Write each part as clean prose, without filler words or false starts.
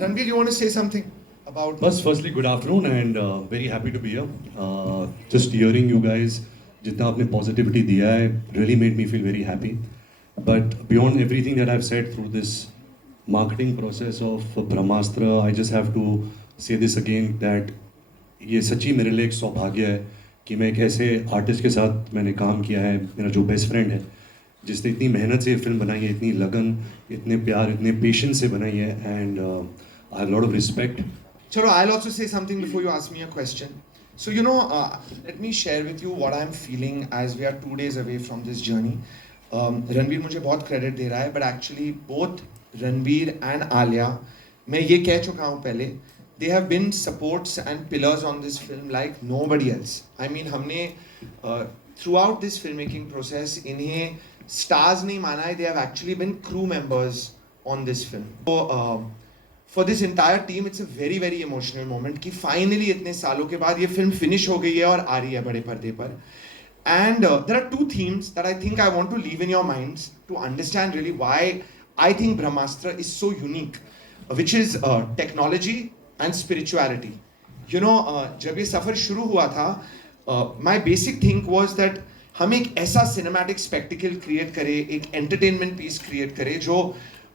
Ranveer, you want to say something about? Bas, firstly, good afternoon and very happy to be here. Just hearing you guys, जितना आपने positivity दिया है, really made me feel very happy. But beyond everything that I've said through this marketing process of Brahmastra, I just have to say this again that ये सच्ची मेरे लिए एक सौभाग्य है कि मैं एक ऐसे आर्टिस्ट के साथ मैंने काम किया है, मेरा जो बेस्ट फ्रेंड है, जिसने इतनी मेहनत से ये फिल्म बनाई है, इतनी लगन, इतने प्यार, इतने पेशेंस से बनाई है, and I have a lot of respect. Chalo, I'll also say something before you ask me a question. So, let me share with you what I'm feeling as we are 2 days away from this journey. Ranveer मुझे बहुत credit दे रहा है, but actually both Ranveer and Alia, मैं ये कह चुका हूँ पहले, they have been supports and pillars on this film like nobody else. I mean, हमने throughout this filmmaking process, इन्हें stars नहीं माना है, they have actually been crew members on this film. So, for this entire team, it's a very, very emotional moment कि finally इतने सालों के बाद ये film finish हो गई है और आ रही है बड़े पर्दे पर. And there are two themes that I think I want to leave in your minds to understand really why I think Brahmastra is so unique, which is technology and spirituality. जब ये सफ़र शुरू हुआ था, my basic thing was that हम एक ऐसा cinematic spectacle create करें, एक entertainment piece create करें जो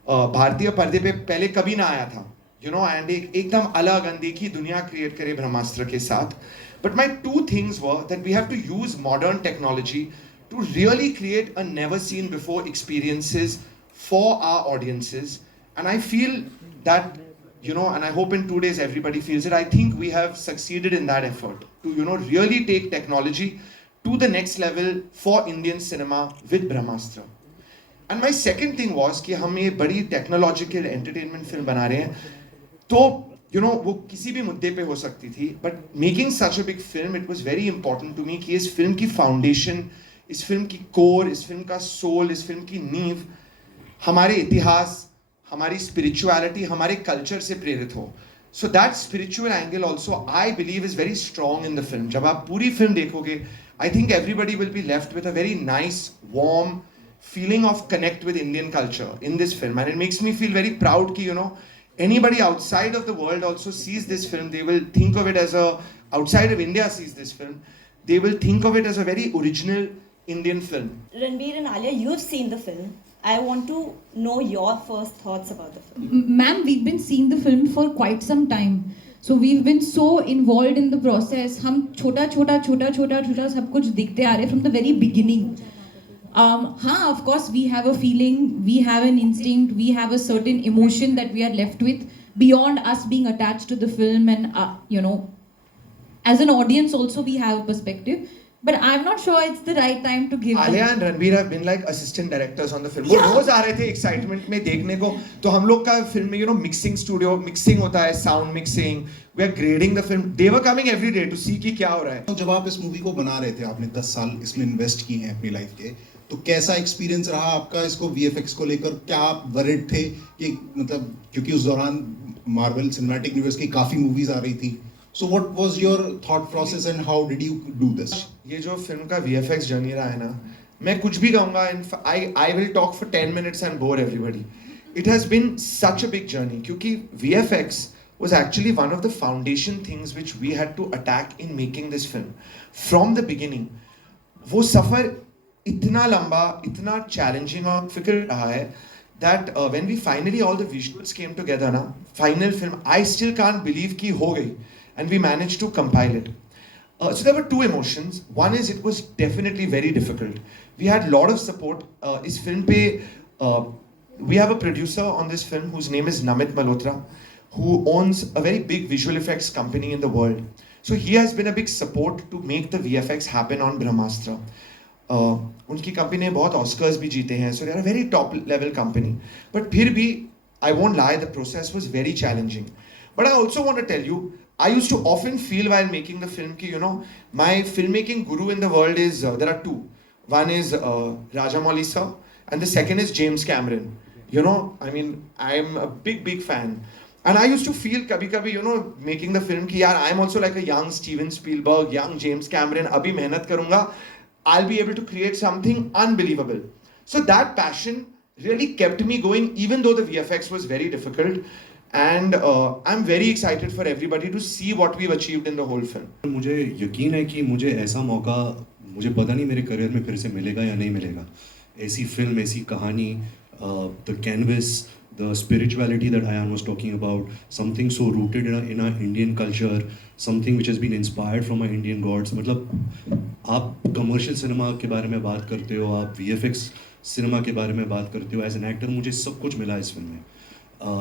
भारतीय पर्दे पे पहले कभी ना आया था, and एकदम अलग अनदेखी दुनिया क्रिएट करे ब्रह्मास्त्र के साथ. But my two things were that we have to use modern technology to really create a never seen before experiences for our audiences. And I feel that, and I hope in 2 days everybody feels it, I think we have succeeded in that effort to, really take technology to the next level for Indian cinema with Brahmastra. And my second thing was कि हम ये बड़ी technological entertainment film बना रहे हैं, तो वो किसी भी मुद्दे पे हो सकती थी, but making such a big film, it was very important to me कि इस फिल्म की फाउंडेशन, इस फिल्म की कोर, इस फिल्म का सोल, इस फिल्म की नींव हमारे इतिहास, हमारी स्पिरिचुअलिटी, हमारे कल्चर से प्रेरित हो. So that spiritual angle also I believe is very strong in the film. जब आप पूरी फिल्म देखोगे, I think everybody will be left with a very nice warm feeling of connect with Indian culture in this film, and it makes me feel very proud ki anybody outside of the world also sees this film, they will think of it as outside of India sees this film, they will think of it as a very original Indian film. Ranveer and Alia, you've seen the film. I want to know your first thoughts about the film. Ma'am, we've been seeing the film for quite some time. So we've been so involved in the process. हम छोटा सब कुछ देखते आ रहे from the very beginning. Of course, we have a feeling, we have an instinct, we have a certain emotion that we are left with beyond us being attached to the film, and as an audience also we have a perspective. But I'm not sure it's the right time to give. Alia and Ranveer have been like assistant directors on the film. वो रोज आ रहे थे excitement में देखने को. तो हम लोग का film में mixing studio, mixing होता है, sound mixing. We are grading the film. They were coming every day to see कि क्या हो रहा है. तो जब आप इस मूवी को बना रहे थे, आपने 10 साल इसमें इन्वेस्ट किए हैं अपनी लाइफ के, तो कैसा एक्सपीरियंस रहा आपका इसको VFX को लेकर? क्या आप वरिड थे कि मतलब, क्योंकि उस दौरान मार्वल सिनेमैटिक यूनिवर्स की काफी मूवीज आ रही थी, so what was your thought process and how did you do this? ये जो फिल्म का VFX जर्नी रहा है ना, मैं कुछ भी कहूँगा, I will talk for 10 minutes and bore everybody. It has been such a big journey क्योंकि VFX was actually one of the foundation things which we had to attack in making this film from the beginning. वो सफर इतना लंबा, इतना challenging और फिक्र रहा है that when we finally all the visuals came together ना, final film, I still can't believe कि हो गई, and we managed to compile it. So there were two emotions. One is it was definitely very difficult. We had a lot of support. इस film पे we have a producer on this film whose name is Namit Malhotra, who owns a very big visual effects company in the world. So he has been a big support to make the VFX happen on Brahmastra. उनकी company ने बहुत Oscars भी जीते हैं, so they are a very top level company. But फिर भी I won't lie, the process was very challenging. But I also want to tell you, I used to often feel while making the film ki, my filmmaking guru in the world is, there are two. One is Rajamouli sir, and the second is James Cameron. I mean, I'm a big fan. And I used to feel kabhi, making the film ki, yaar, I'm also like a young Steven Spielberg, young James Cameron, abhi mehnat karunga, I'll be able to create something unbelievable. So that passion really kept me going, even though the VFX was very difficult. and I'm very excited for everybody to see what we've achieved in the whole film. मुझे यकीन है कि मुझे ऐसा मौका मुझे पता नहीं मेरे करियर में फिर से मिलेगा या नहीं मिलेगा. ऐसी फिल्म, ऐसी कहानी, the canvas, the spirituality that Ayan was talking about, something so rooted in our Indian culture, something which has been inspired from our Indian gods. मतलब आप कमर्शियल सिनेमा के बारे में बात करते हो, आप VFX सिनेमा के बारे में बात करते हो. एज एन एक्टर मुझे सब कुछ मिला इस फिल्म में.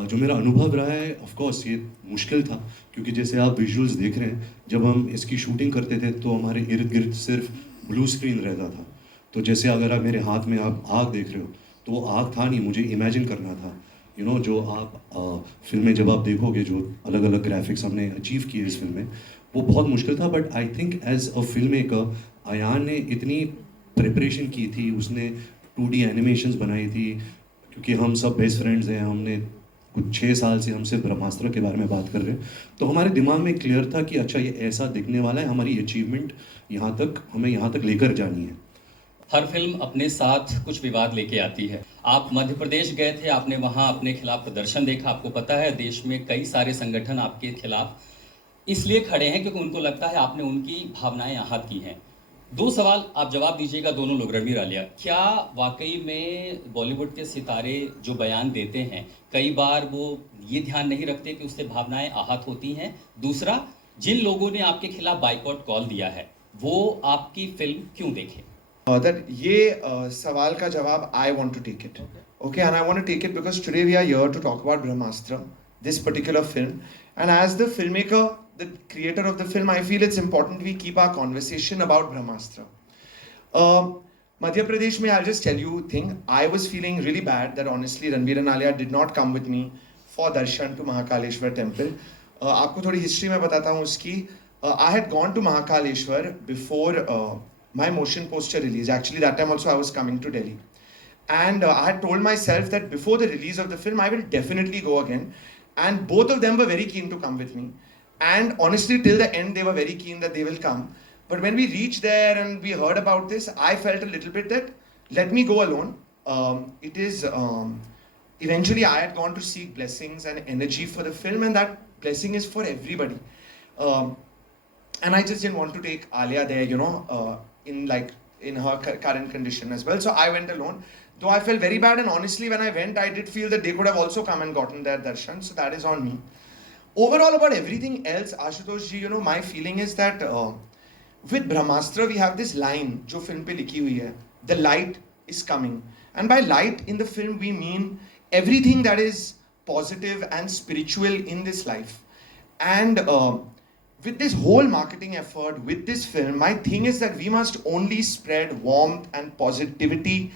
जो मेरा अनुभव रहा है, ऑफ कोर्स ये मुश्किल था, क्योंकि जैसे आप विजुअल्स देख रहे हैं, जब हम इसकी शूटिंग करते थे तो हमारे इर्द गिर्द सिर्फ ब्लू स्क्रीन रहता था. तो जैसे अगर आप मेरे हाथ में आप आग देख रहे हो, तो वो आग था नहीं, मुझे इमेजिन करना था. यू नो, जो आप फिल्म में जब आप देखोगे, जो अलग अलग ग्राफिक्स हमने अचीव किए इस फिल्म में, वो बहुत मुश्किल था. But I think as a filmmaker Ayan ने इतनी प्रिपरेशन की थी, उसने 2D एनिमेशंस बनाई थी, क्योंकि हम सब बेस्ट फ्रेंड्स हैं. हमने कुछ 6 साल से हम सिर्फ ब्रह्मास्त्र के बारे में बात कर रहे हैं, तो हमारे दिमाग में क्लियर था कि अच्छा ये ऐसा दिखने वाला है, हमारी अचीवमेंट यहाँ तक, हमें यहाँ तक लेकर जानी है. हर फिल्म अपने साथ कुछ विवाद लेके आती है. आप मध्य प्रदेश गए थे, आपने वहाँ अपने खिलाफ प्रदर्शन देखा. आपको पता है देश में कई सारे संगठन आपके खिलाफ इसलिए खड़े हैं क्योंकि उनको लगता है आपने उनकी भावनाएं आहत की हैं. 2 सवाल आप जवाब दीजिएगा, दोनों लोग. रणवीर आलिया, क्या वाकई में बॉलीवुड के सितारे जो बयान देते हैं, कई बार वो ये ध्यान नहीं रखते कि उससे भावनाएं आहत होती हैं? दूसरा, जिन लोगों ने आपके खिलाफ बाइकआउट कॉल दिया है, वो आपकी फिल्म क्यों देखें? That ये सवाल का जवाब I want to take it. Okay, and I want to take it because today we are here to talk about Brahmastra, this particular film. And as the filmmaker, the creator of the film, I feel it's important we keep our conversation about Brahmastra. Madhya Pradesh mein, I'll just tell you a thing. I was feeling really bad that honestly Ranveer and Alia did not come with me for darshan to Mahakaleshwar temple. आपको थोड़ी history में बताता हूँ उसकी. I had gone to Mahakaleshwar before my motion poster release. Actually, that time also I was coming to Delhi. And I had told myself that before the release of the film, I will definitely go again. And both of them were very keen to come with me. And honestly, till the end, they were very keen that they will come. But when we reached there and we heard about this, I felt a little bit that, let me go alone. It is, eventually I had gone to seek blessings and energy for the film, and that blessing is for everybody. And I just didn't want to take Alia there, you know, in her current condition as well. So I went alone. Though I felt very bad, and honestly when I went, I did feel that they could have also come and gotten their darshan. So that is on me. Overall, about everything else, Ashutosh ji, you know, my feeling is that with Brahmastra, we have this line, jo film pe likhi hui hai, the light is coming. And by light in the film, we mean everything that is positive and spiritual in this life. And with this whole marketing effort, with this film, my thing is that we must only spread warmth and positivity,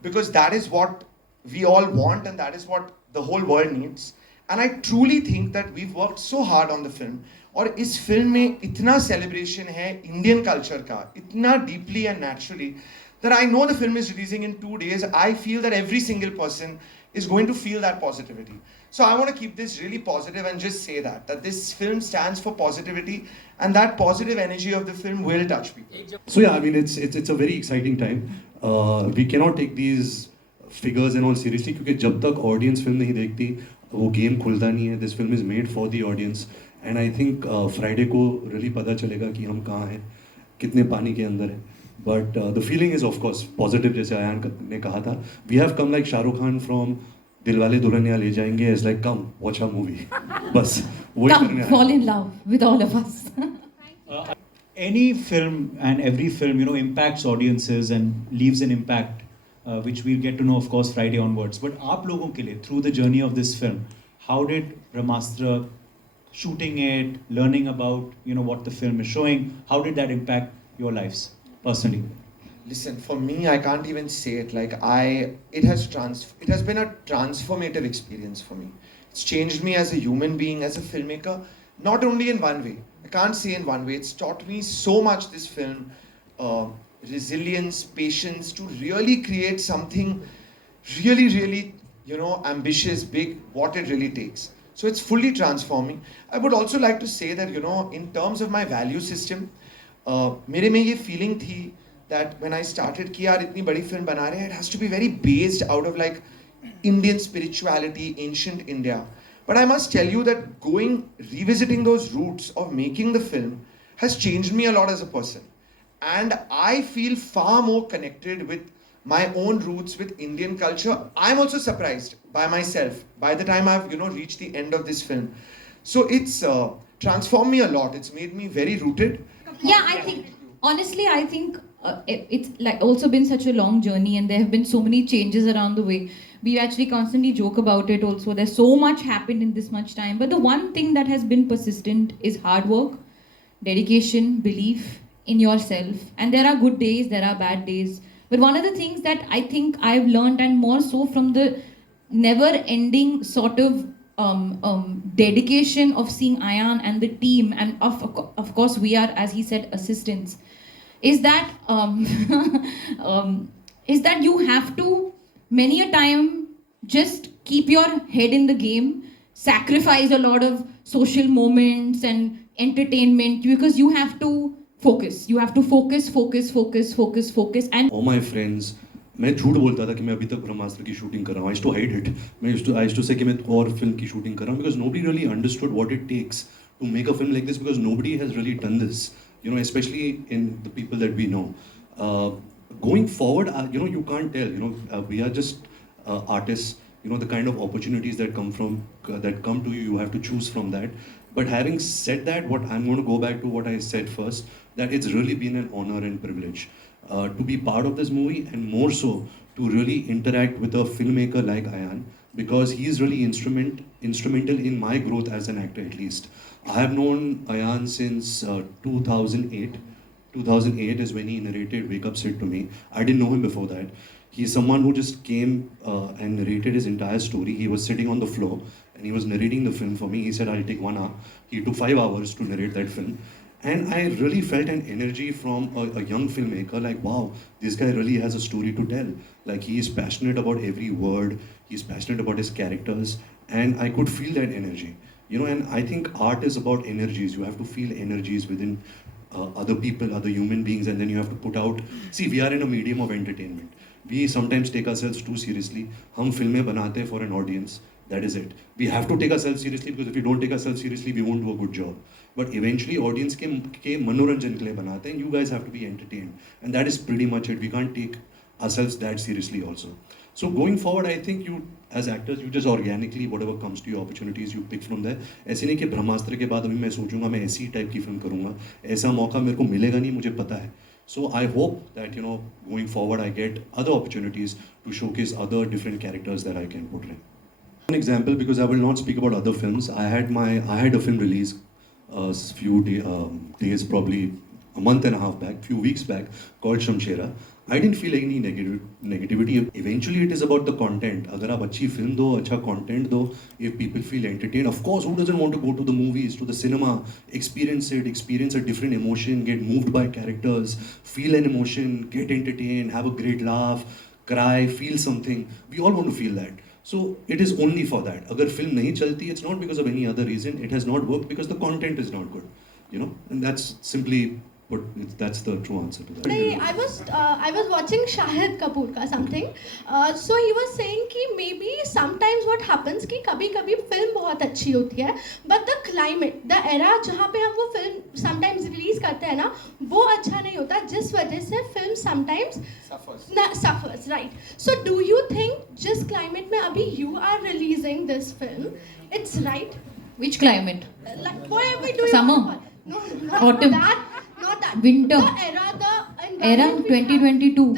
because that is what we all want and that is what the whole world needs. And I truly think that we've worked so hard on the film. और इस film में इतना celebration है Indian culture का, इतना deeply and naturally, that I know the film is releasing in 2 days. I feel that every single person is going to feel that positivity. So I want to keep this really positive and just say that this film stands for positivity, and that positive energy of the film will touch people. So yeah, I mean it's a very exciting time. We cannot take these figures and all seriously, क्योंकि जब तक audience film नहीं देखती, वो game खुलता नहीं है. This film is made for the audience, and I think Friday को really पता चलेगा कि हम कहाँ हैं, कितने पानी के अंदर हैं. But the feeling is of course positive, जैसे आयान ने कहा था. We have come like Shah Rukh Khan from Dilwale Dulhania ले जाएंगे, is like come watch our movie. बस वही करने Come आए. fall in love with all of us. Any film and every film, you know, impacts audiences and leaves an impact, which we'll get to know, of course, Friday onwards. But आप लोगों के लिए, through the journey of this film, how did Brahmastra, shooting it, learning about, you know, what the film is showing, how did that impact your lives personally? Listen, for me, I can't even say it. Like it has been a transformative experience for me. It's changed me as a human being, as a filmmaker, not only in one way. I can't say in one way. It's taught me so much, this film, resilience, patience, to really create something really, really, you know, ambitious, big, what it really takes. So it's fully transforming. I would also like to say that, you know, in terms of my value system, मेरे में ये feeling थी that when I started कि यार इतनी बड़ी film बना रहे हैं, it has to be very based out of like Indian spirituality, ancient India. But I must tell you that revisiting those roots of making the film has changed me a lot as a person. And I feel far more connected with my own roots with Indian culture. I'm also surprised by myself by the time I've reached the end of this film. So it's transformed me a lot. It's made me very rooted. Yeah, I think, honestly, I think it's like also been such a long journey, and there have been so many changes around the way. We actually constantly joke about it also. There's so much happened in this much time. But the one thing that has been persistent is hard work, dedication, belief in yourself. And there are good days, there are bad days. But one of the things that I think I've learned, and more so from the never-ending sort of dedication of seeing Ayan and the team, and of course we are, as he said, assistants, is that is that you have to many a time just keep your head in the game, sacrifice a lot of social moments and entertainment, because you have to focus. You have to focus, and All my friends, मैं झूठ बोलता था कि मैं अभी तक ब्रह्मास्त्र की shooting कर रहा हूँ. I used to hide it. I used to say कि मैं और फिल्म की शूटिंग कर रहा हूँ, because nobody really understood what it takes to make a film like this, because nobody has really done this, especially in the people that we know. Going forward, you can't tell. We are just artists. The kind of opportunities that come to you, you have to choose from that. But having said that, what I'm going to go back to what I said first, that it's really been an honor and privilege to be part of this movie, and more so to really interact with a filmmaker like Ayan, because he is really instrumental in my growth as an actor, at least. I have known Ayan since 2008. 2008 is when he narrated Wake Up Sid to me. I didn't know him before that. He's someone who just came and narrated his entire story. He was sitting on the floor and he was narrating the film for me. He said, I'll take 1 hour. He took 5 hours to narrate that film. And I really felt an energy from a young filmmaker, like, wow, this guy really has a story to tell. Like, he is passionate about every word. He's passionate about his characters. And I could feel that energy. And I think art is about energies. You have to feel energies within other people, other human beings, and then you have to put out. See, we are in a medium of entertainment. We sometimes take ourselves too seriously. हम फिल्में बनाते हैं for an audience. That is it. We have to take ourselves seriously, because if we don't take ourselves seriously, we won't do a good job. But eventually, audience के मनोरंजन के लिए बनाते हैं. You guys have to be entertained, and that is pretty much it. We can't take ourselves that seriously also. So going forward, I think you, as actors, you just organically, whatever comes to you, opportunities, you pick from there. ऐसे नहीं कि ब्रह्मास्त्र के बाद अभी मैं सोचूंगा मैं ऐसी टाइप की फिल्म करूंगा. ऐसा मौका मेरे को मिलेगा नहीं, मुझे पता है. So I hope that, going forward, I get other opportunities to showcase other different characters that I can portray. An example, because I will not speak about other films. I had a film release few days, probably a month and a half back, few weeks back, called Shamshera. I didn't feel any negativity. Eventually, it is about the content. अगर आप अच्छी film दो, अच्छा content दो, if people feel entertained, of course, who doesn't want to go to the movies, to the cinema, experience a different emotion, get moved by characters, feel an emotion, get entertained, have a great laugh, cry, feel something. We all want to feel that. So it is only for that. अगर film नहीं चलती, it's not because of any other reason. It has not worked because the content is not good. And that's simply. But that's the true answer to that. I was watching Shahid Kapoor ka something. So he was saying कि maybe sometimes what happens कि कभी-कभी film बहुत अच्छी होती है, but the climate, the era जहाँ पे हम वो film sometimes release करते हैं ना, वो अच्छा नहीं होता, जिस वजह से film sometimes suffers, right? So do you think जिस climate में अभी you are releasing this film, it's right? which climate? Like whatever do you Summer? want. No, Autumn? Not that. Winter? The Era 2022.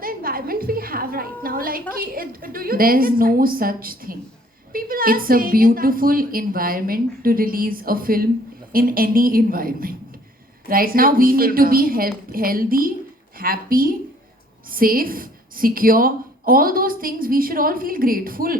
The environment we have right now, like, do you There's think no such thing. people are It's a saying beautiful environment to release a film in any environment. Right now, we need to be healthy, happy, safe, secure. All those things we should all feel grateful